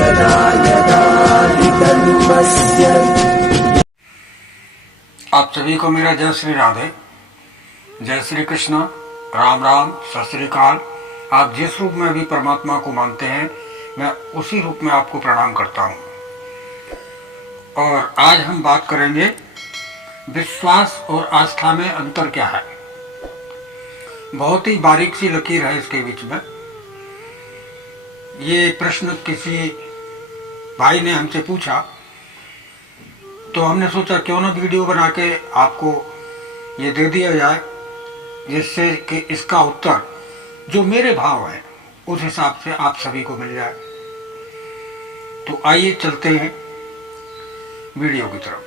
यदा यदा हि धर्मस्य। आप सभी को मेरा जय श्री राधे, जय श्री कृष्ण, राम राम, सत श्री अकाल। आप जिस रूप में भी परमात्मा को मानते हैं, मैं उसी रूप में आपको प्रणाम करता हूँ। और आज हम बात करेंगे विश्वास और आस्था में अंतर क्या है। बहुत ही बारीक सी लकीर है इसके बीच में। ये प्रश्न किसी भाई ने हमसे पूछा, तो हमने सोचा क्यों ना वीडियो बना के आपको ये दे दिया जाए, जिससे कि इसका उत्तर जो मेरे भाव है उस हिसाब से आप सभी को मिल जाए। तो आइए चलते हैं वीडियो की तरफ।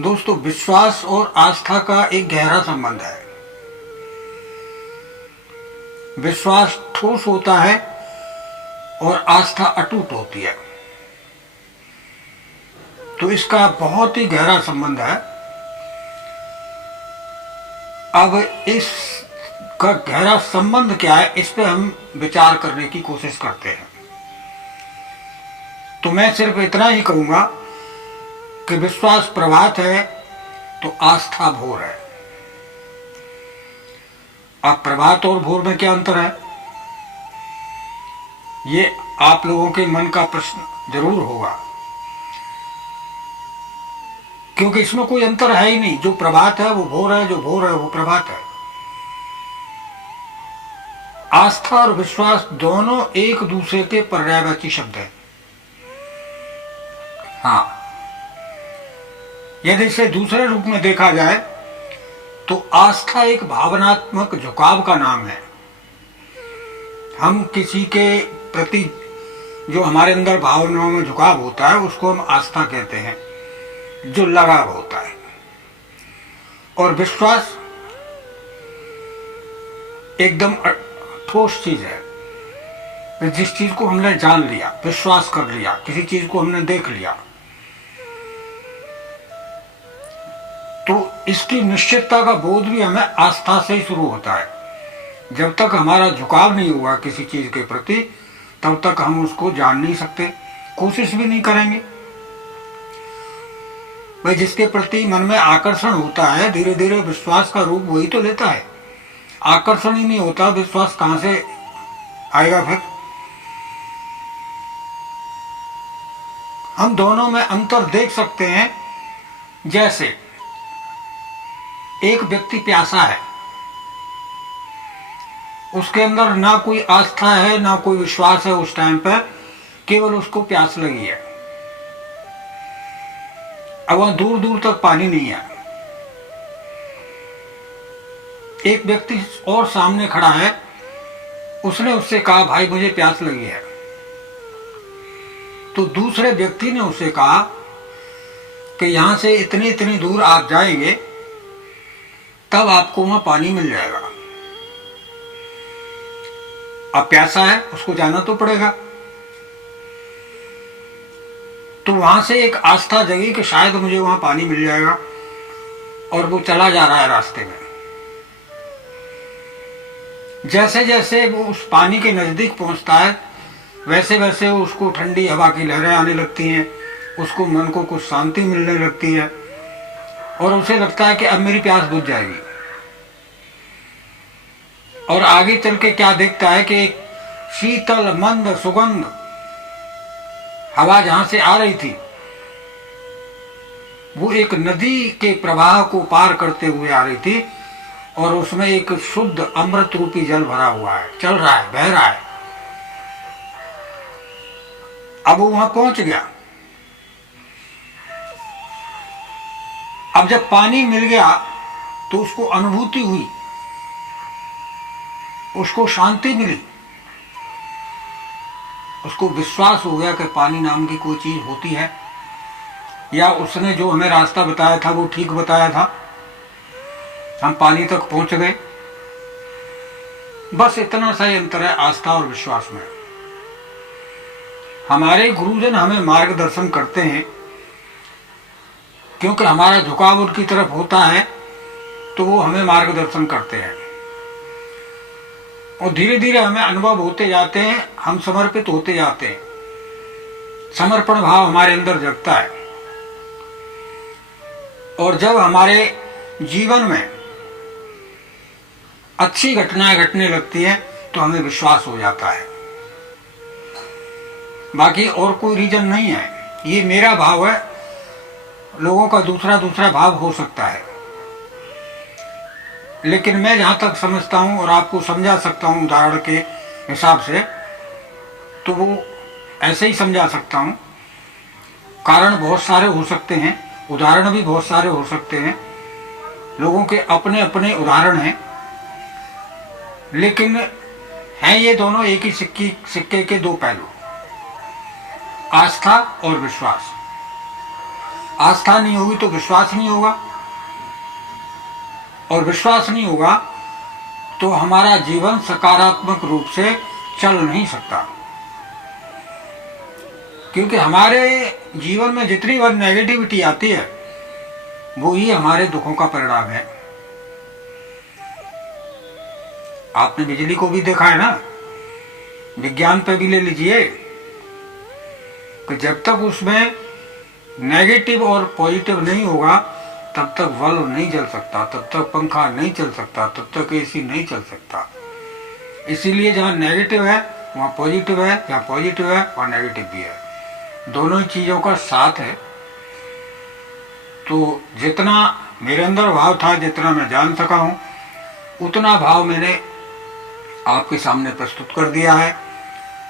दोस्तों, विश्वास और आस्था का एक गहरा संबंध है। विश्वास ठोस होता है और आस्था अटूट होती है। तो इसका बहुत ही गहरा संबंध है। अब इसका गहरा संबंध क्या है, इस पे हम विचार करने की कोशिश करते हैं। तो मैं सिर्फ इतना ही कहूंगा कि विश्वास प्रभात है तो आस्था भोर है। अब प्रभात और भोर में क्या अंतर है, ये आप लोगों के मन का प्रश्न जरूर होगा, क्योंकि इसमें कोई अंतर है ही नहीं। जो प्रभात है वो भोर है, जो भोर है वो प्रभात है। आस्था और विश्वास दोनों एक दूसरे के पर्यायवाची शब्द हैं। हाँ, यदि इसे दूसरे रूप में देखा जाए तो आस्था एक भावनात्मक झुकाव का नाम है। हम किसी के प्रति जो हमारे अंदर भावनाओं में झुकाव होता है उसको हम आस्था कहते हैं, जो लगाव होता है। और विश्वास एकदम ठोस चीज है। जिस चीज को हमने जान लिया, विश्वास कर लिया, किसी चीज को हमने देख लिया, तो इसकी निश्चितता का बोध भी हमें आस्था से ही शुरू होता है। जब तक हमारा झुकाव नहीं हुआ किसी चीज के प्रति, तब तक हम उसको जान नहीं सकते, कोशिश भी नहीं करेंगे। भाई, जिसके प्रति मन में आकर्षण होता है, धीरे धीरे विश्वास का रूप वही तो लेता है। आकर्षण ही नहीं होता, विश्वास कहां से आएगा फिर। हम दोनों में अंतर देख सकते हैं। जैसे एक व्यक्ति प्यासा है, उसके अंदर ना कोई आस्था है ना कोई विश्वास है उस टाइम पर, केवल उसको प्यास लगी है। अब वहां दूर दूर तक पानी नहीं है। एक व्यक्ति और सामने खड़ा है, उसने उससे कहा भाई मुझे प्यास लगी है। तो दूसरे व्यक्ति ने उससे कहा कि यहां से इतनी इतनी दूर आप जाएंगे तब आपको वहां पानी मिल जाएगा। अब प्यासा है, उसको जाना तो पड़ेगा। तो वहां से एक आस्था जगी कि शायद मुझे वहां पानी मिल जाएगा, और वो चला जा रहा है रास्ते में। जैसे जैसे वो उस पानी के नजदीक पहुंचता है, वैसे वैसे उसको ठंडी हवा की लहरें आने लगती हैं, उसको मन को कुछ शांति मिलने लगती है, और उसे लगता है कि अब मेरी प्यास बुझ जाएगी। और आगे चल के क्या देखता है कि एक शीतल मंद सुगंध हवा जहां से आ रही थी, वो एक नदी के प्रवाह को पार करते हुए आ रही थी, और उसमें एक शुद्ध अमृत रूपी जल भरा हुआ है, चल रहा है, बह रहा है। अब वो वहां पहुंच गया। अब जब पानी मिल गया तो उसको अनुभूति हुई, उसको शांति मिली, उसको विश्वास हो गया कि पानी नाम की कोई चीज होती है, या उसने जो हमें रास्ता बताया था वो ठीक बताया था, हम पानी तक पहुंच गए। बस इतना सा ही अंतर है आस्था और विश्वास में। हमारे गुरुजन हमें मार्गदर्शन करते हैं, क्योंकि हमारा झुकाव उनकी तरफ होता है, तो वो हमें मार्गदर्शन करते हैं। और धीरे धीरे हमें अनुभव होते जाते हैं, हम समर्पित होते जाते हैं, समर्पण भाव हमारे अंदर जगता है। और जब हमारे जीवन में अच्छी घटनाएं घटने लगती है तो हमें विश्वास हो जाता है। बाकी और कोई रीजन नहीं है, ये मेरा भाव है, लोगों का दूसरा दूसरा भाव हो सकता है, लेकिन मैं जहां तक समझता हूं और आपको समझा सकता हूं उदाहरण के हिसाब से, तो वो ऐसे ही समझा सकता हूं। कारण बहुत सारे हो सकते हैं, उदाहरण भी बहुत सारे हो सकते हैं, लोगों के अपने अपने उदाहरण हैं, लेकिन हैं ये दोनों एक ही सिक्के के दो पहलू, आस्था और विश्वास। आस्था नहीं होगी तो विश्वास नहीं होगा, और विश्वास नहीं होगा तो हमारा जीवन सकारात्मक रूप से चल नहीं सकता। क्योंकि हमारे जीवन में जितनी बार नेगेटिविटी आती है वो ही हमारे दुखों का परिणाम है। आपने बिजली को भी देखा है ना, विज्ञान पे भी ले लीजिए कि जब तक उसमें नेगेटिव और पॉजिटिव नहीं होगा तब तक बल्ब नहीं जल सकता, तब तक पंखा नहीं चल सकता, तब तक एसी नहीं चल सकता। इसीलिए जहाँ नेगेटिव है वहाँ पॉजिटिव है, जहाँ पॉजिटिव है वहाँ नेगेटिव भी है, दोनों ही चीज़ों का साथ है। तो जितना मेरे अंदर भाव था, जितना मैं जान सका हूँ, उतना भाव मैंने आपके सामने प्रस्तुत कर दिया है।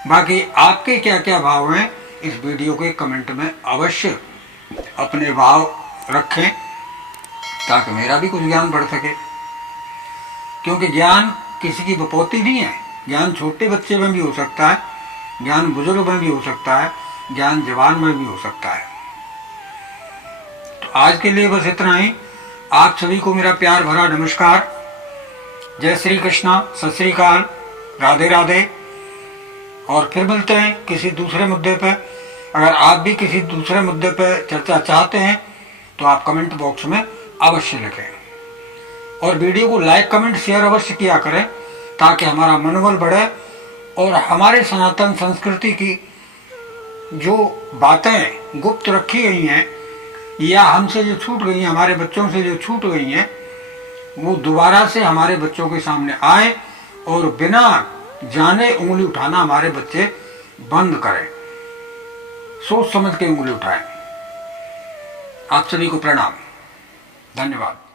बाकी आपके क्या क्या भाव हैं इस वीडियो के कमेंट में अवश्य अपने भाव रखें, ताकि मेरा भी कुछ ज्ञान बढ़ सके। क्योंकि ज्ञान किसी की बपौती नहीं है, ज्ञान छोटे बच्चे में भी हो सकता है, ज्ञान बुजुर्ग में भी हो सकता है, ज्ञान जवान में भी हो सकता है। तो आज के लिए बस इतना ही। आप सभी को मेरा प्यार भरा नमस्कार। जय श्री कृष्णा, सत श्री अकाल, राधे राधे। और फिर मिलते हैं किसी दूसरे मुद्दे पर। अगर आप भी किसी दूसरे मुद्दे पर चर्चा चाहते हैं तो आप कमेंट बॉक्स में अवश्य लिखें, और वीडियो को लाइक कमेंट शेयर अवश्य किया करें, ताकि हमारा मनोबल बढ़े और हमारे सनातन संस्कृति की जो बातें गुप्त रखी गई हैं या हमसे जो छूट गई हैं, हमारे बच्चों से जो छूट गई हैं, वो दोबारा से हमारे बच्चों के सामने आए और बिना जाने उंगली उठाना हमारे बच्चे बंद करें, सोच समझ के उंगली उठाएं। आप सभी को प्रणाम, धन्यवाद।